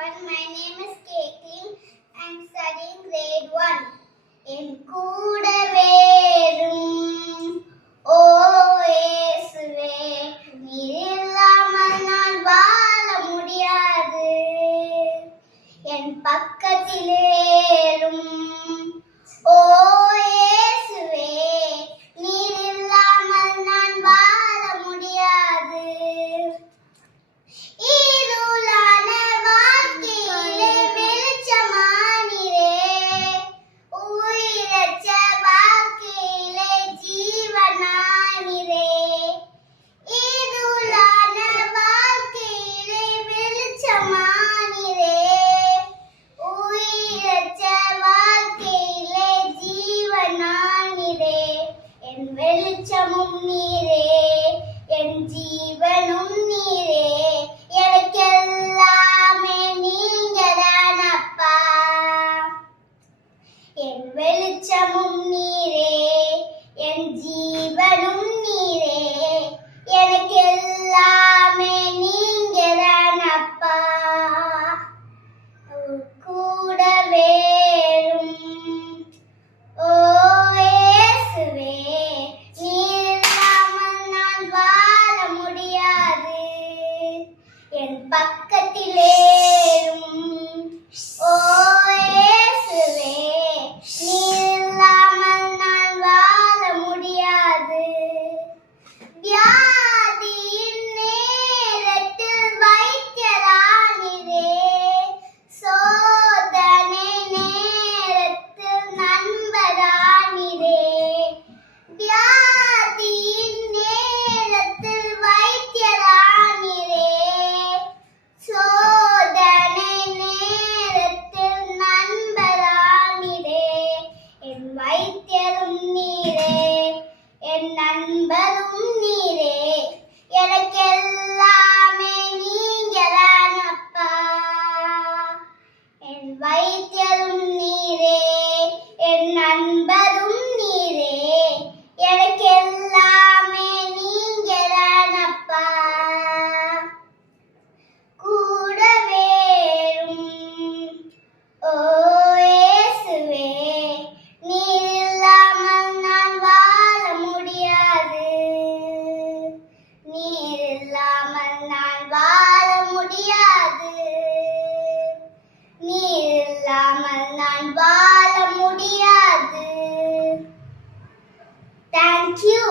everyone. My name is Caitlin. I am studying grade 1. என் கூடவேறும் ஓ இயேசுவே, நீர் இல்லாமல் நான் வாழ முடியாது. என் பக்கத்திலேறும் ஓ இயேசுவே, நீர் இல்லாமல் நான் வாழ முடியாது. வெளிச்சமும் நீரே, என் ஜீவனும் நீரே, எனக்கெல்லாமே நீங்கதான் அப்பா. என் வெளிச்சமும் நீரே, என் ஜீவனும் நீரே, எனக்கெல்லாமே நீங்கதான் அப்பா. கூடவேறும் ஓ இயேசுவே, என் பக்கத்திலேறும் ஓ இயேசுவே, நீர் இல்லாமல் நான் வாழ முடியாது. வியாதியின் நேரத்தில் வைத்தியரானீரே, சோதனை நேரத்தில் நண்பரானீரே. வியாதியின் நேரத்தில் வைத்தியரானீரே, சோதனை நேரத்தில் நண்பரானீரே. என் வைத்தியரும் நீரே, என் நண்பரும் நீரே, எனக்கெல்லாமே நீங்கதான் அப்பா. என் வைத்தியரும் நீரே, என் நண்பரும் நீரே, எனக்கெல்லாமே நீங்கதான் அப்பா. கூடவேறும் ஓ இயேசுவே, நீர் இல்லாமல் நான் வாழ முடியாது. நீர் இல்லாமல் நான் வாழ முடியாது. நீர் இல்லாமல் நான் வாழ முடியாது. Thank you.